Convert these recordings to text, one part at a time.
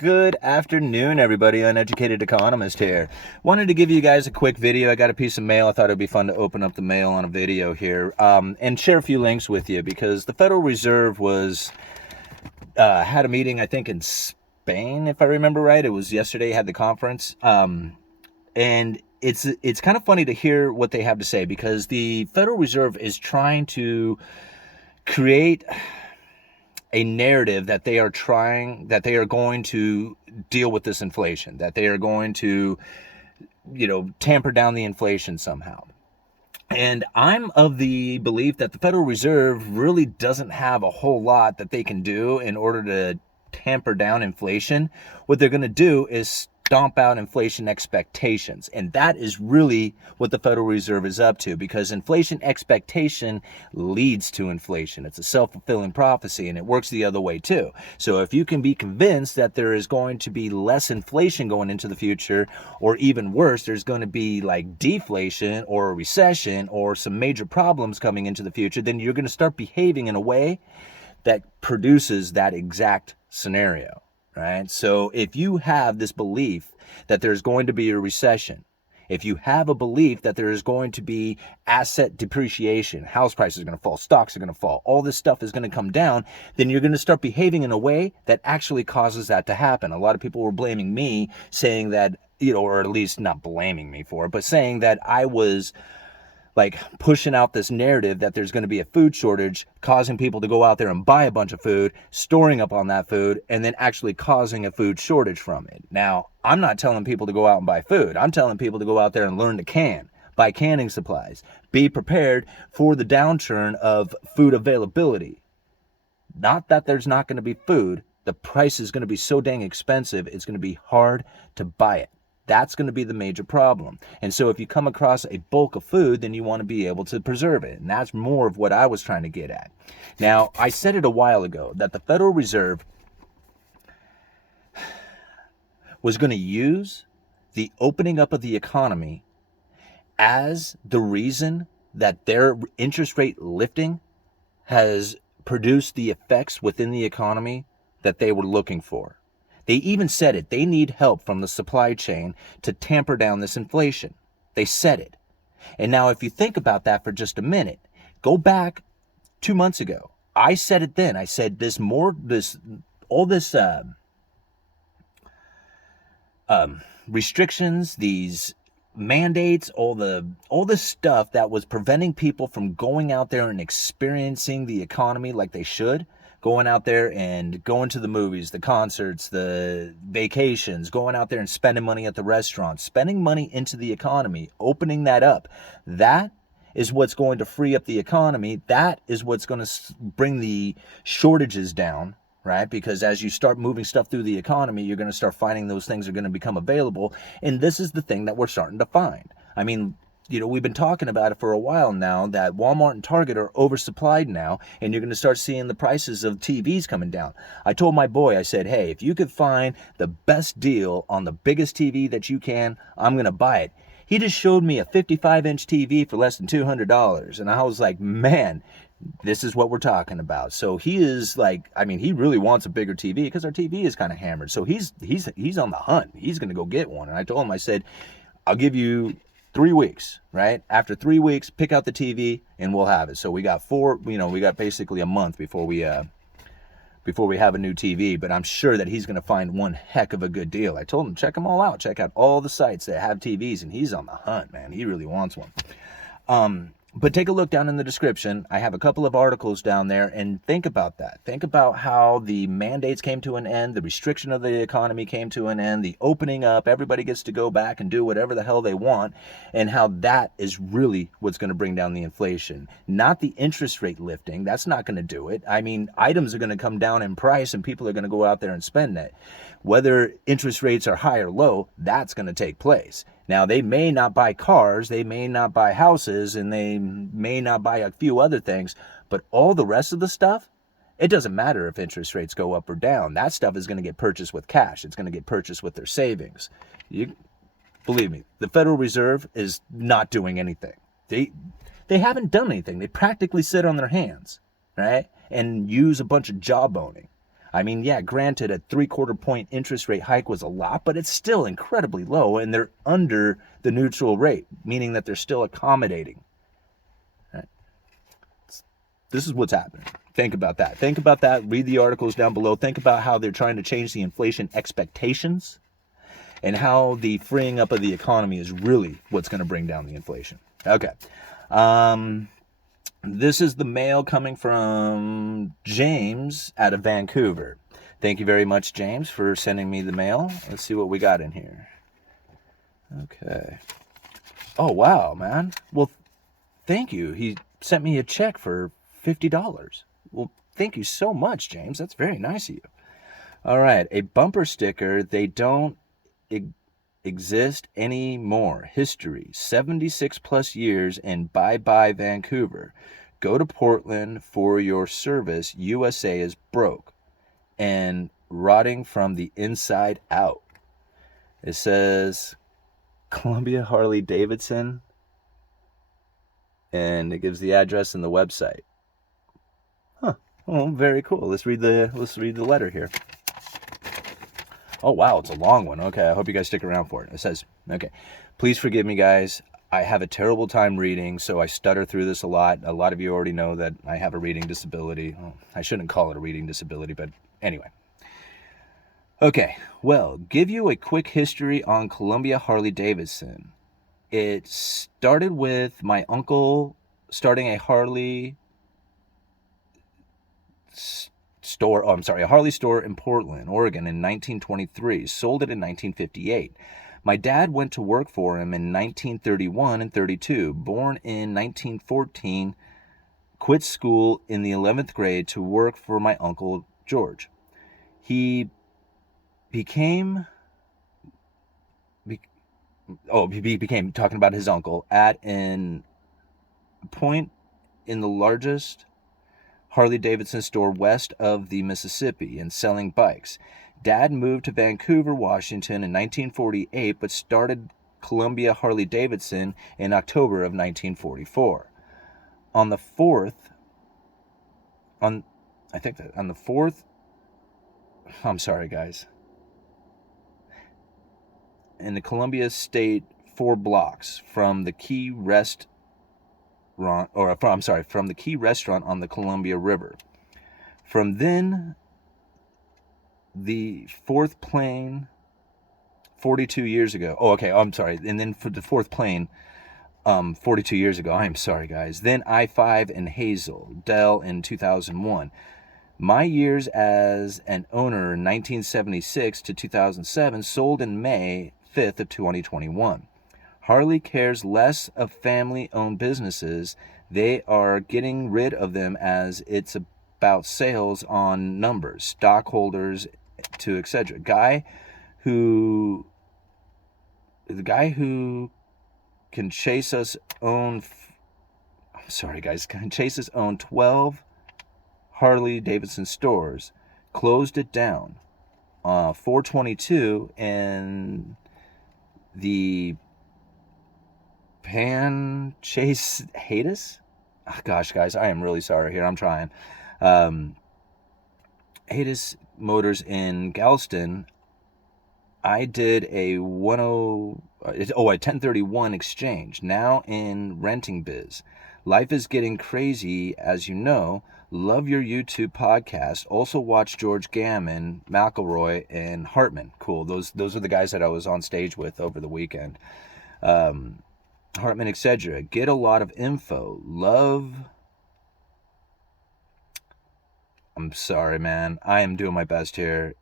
Good afternoon, everybody. Uneducated Economist here. Wanted to give you guys a quick video. I got a piece of mail. I thought it would be fun to open up the mail on a video here and share a few links with you because the Federal Reserve had a meeting, I think, in Spain, if I remember right. It was yesterday, had the conference. And it's kind of funny to hear what they have to say because the Federal Reserve is trying to create a narrative that they are going to deal with this inflation, that they are going to, tamper down the inflation somehow. And I'm of the belief that the Federal Reserve really doesn't have a whole lot that they can do in order to tamper down inflation. What they're going to do is stomp out inflation expectations. And that is really what the Federal Reserve is up to, because inflation expectation leads to inflation. It's a self-fulfilling prophecy, and it works the other way too. So if you can be convinced that there is going to be less inflation going into the future, or even worse, there's going to be like deflation or a recession or some major problems coming into the future, then you're going to start behaving in a way that produces that exact scenario. Right? So if you have this belief that there's going to be a recession, if you have a belief that there is going to be asset depreciation, house prices are going to fall, stocks are going to fall, all this stuff is going to come down, then you're going to start behaving in a way that actually causes that to happen. A lot of people were blaming me, saying that, or at least not blaming me for it, but saying that I was like pushing out this narrative that there's going to be a food shortage, causing people to go out there and buy a bunch of food, storing up on that food, and then actually causing a food shortage from it. Now, I'm not telling people to go out and buy food. I'm telling people to go out there and learn to can, buy canning supplies, be prepared for the downturn of food availability. Not that there's not going to be food. The price is going to be so dang expensive, it's going to be hard to buy it. That's going to be the major problem. And so if you come across a bulk of food, then you want to be able to preserve it. And that's more of what I was trying to get at. Now, I said it a while ago that the Federal Reserve was going to use the opening up of the economy as the reason that their interest rate lifting has produced the effects within the economy that they were looking for. They even said it. They need help from the supply chain to tamper down this inflation. They said it. And now if you think about that for just a minute, go back 2 months ago. I said it then. I said restrictions, these mandates, all this stuff that was preventing people from going out there and experiencing the economy like they should. Going out there and going to the movies, the concerts, the vacations, going out there and spending money at the restaurants, spending money into the economy, opening that up. That is what's going to free up the economy. That is what's going to bring the shortages down, right? Because as you start moving stuff through the economy, you're going to start finding those things are going to become available. And this is the thing that we're starting to find. I mean, we've been talking about it for a while now that Walmart and Target are oversupplied now, and you're going to start seeing the prices of TVs coming down. I told my boy, I said, hey, if you could find the best deal on the biggest TV that you can, I'm going to buy it. He just showed me a 55-inch TV for less than $200, and I was like, man, this is what we're talking about. So he is like, I mean, he really wants a bigger TV because our TV is kind of hammered. So he's on the hunt. He's going to go get one. And I told him, I said, I'll give you 3 weeks, right? After 3 weeks, pick out the TV and we'll have it. So we got we got basically a month before we have a new TV, but I'm sure that he's going to find one heck of a good deal. I told him, check them all out. Check out all the sites that have TVs, and he's on the hunt, man. He really wants one. But take a look down in the description. I have a couple of articles down there, and think about that. Think about how the mandates came to an end, the restriction of the economy came to an end, the opening up, everybody gets to go back and do whatever the hell they want, and how that is really what's going to bring down the inflation. Not the interest rate lifting. That's not going to do it. I mean, items are going to come down in price, and people are going to go out there and spend that. Whether interest rates are high or low, that's going to take place. Now, they may not buy cars, they may not buy houses, and they may not buy a few other things, but all the rest of the stuff, it doesn't matter if interest rates go up or down. That stuff is going to get purchased with cash. It's going to get purchased with their savings. Believe me, the Federal Reserve is not doing anything. They haven't done anything. They practically sit on their hands, right, and use a bunch of jawboning. I mean, yeah, granted, a 3/4 point interest rate hike was a lot, but it's still incredibly low, and they're under the neutral rate, meaning that they're still accommodating. Right? This is what's happening. Think about that. Think about that. Read the articles down below. Think about how they're trying to change the inflation expectations and how the freeing up of the economy is really what's going to bring down the inflation. Okay. This is the mail coming from James out of Vancouver. Thank you very much, James, for sending me the mail. Let's see what we got in here. Okay. Oh, wow, man. Well, thank you. He sent me a check for $50. Well, thank you so much, James. That's very nice of you. All right. A bumper sticker. They don't exist anymore. History, 76 plus years, and bye-bye Vancouver. Go to Portland for your service. USA is broke and rotting from the inside out. It says Columbia Harley Davidson, and it gives the address and the website. Huh. Oh, very cool. Let's read the letter here. Oh, wow, it's a long one. Okay, I hope you guys stick around for it. It says, okay, please forgive me, guys. I have a terrible time reading, so I stutter through this a lot. A lot of you already know that I have a reading disability. Well, I shouldn't call it a reading disability, but anyway. Okay, well, give you a quick history on Columbia Harley Davidson. It started with my uncle starting a Harley a Harley store in Portland, Oregon in 1923, sold it in 1958. My dad went to work for him in 1931 and 32, born in 1914, quit school in the 11th grade to work for my uncle George. He became, talking about his uncle, at an point in the largest Harley Davidson store west of the Mississippi and selling bikes. Dad moved to Vancouver, Washington in 1948, but started Columbia Harley Davidson in October of 1944. On the 4th, I'm sorry, guys. In the Columbia State, 4 blocks from the Key Restaurant on the Columbia River. From then, the fourth plane, 42 years ago. Oh, okay, I'm sorry. And then for the fourth plane, 42 years ago. I'm sorry, guys. Then I-5 in Hazel, Dell in 2001. My years as an owner, 1976 to 2007, sold in May 5th of 2021. Harley cares less of family-owned businesses. They are getting rid of them as it's about sales on numbers, stockholders, to etc. The guy who can chase us own. Can chase us own 12 Harley Davidson stores. Closed it down. 422 and the Pan Chase Hadis? Oh, gosh, guys, I am really sorry here. I'm trying. Hadis Motors in Galveston. I did a 1031 exchange. Now in renting biz. Life is getting crazy, as you know. Love your YouTube podcast. Also watch George Gammon, McElroy, and Hartman. Cool. Those are the guys that I was on stage with over the weekend. Hartman, etc. Get a lot of info. Love. I'm sorry, man. I am doing my best here.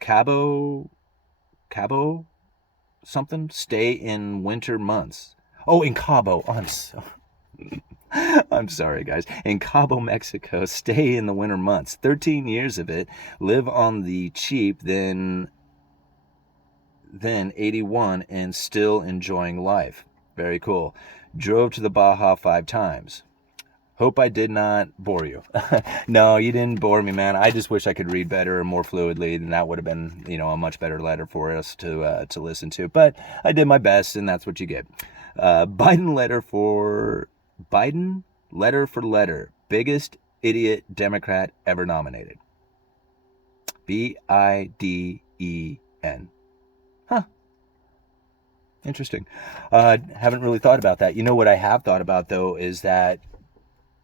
Cabo something? Stay in winter months. Oh, in Cabo. I'm sorry, guys. In Cabo, Mexico, stay in the winter months. 13 years of it. Live on the cheap, then 81 and still enjoying life. Very cool. Drove to the Baja 5 times. Hope I did not bore you. No, you didn't bore me, man. I just wish I could read better and more fluidly, and that would have been, a much better letter for us to listen to. But I did my best, and that's what you get. Biden letter for letter. Biggest idiot Democrat ever nominated. Biden. Huh. Interesting. Haven't really thought about that. You know what I have thought about, though, is that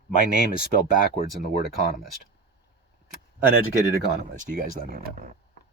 my name is spelled backwards in the word economist. Uneducated economist. You guys let me know.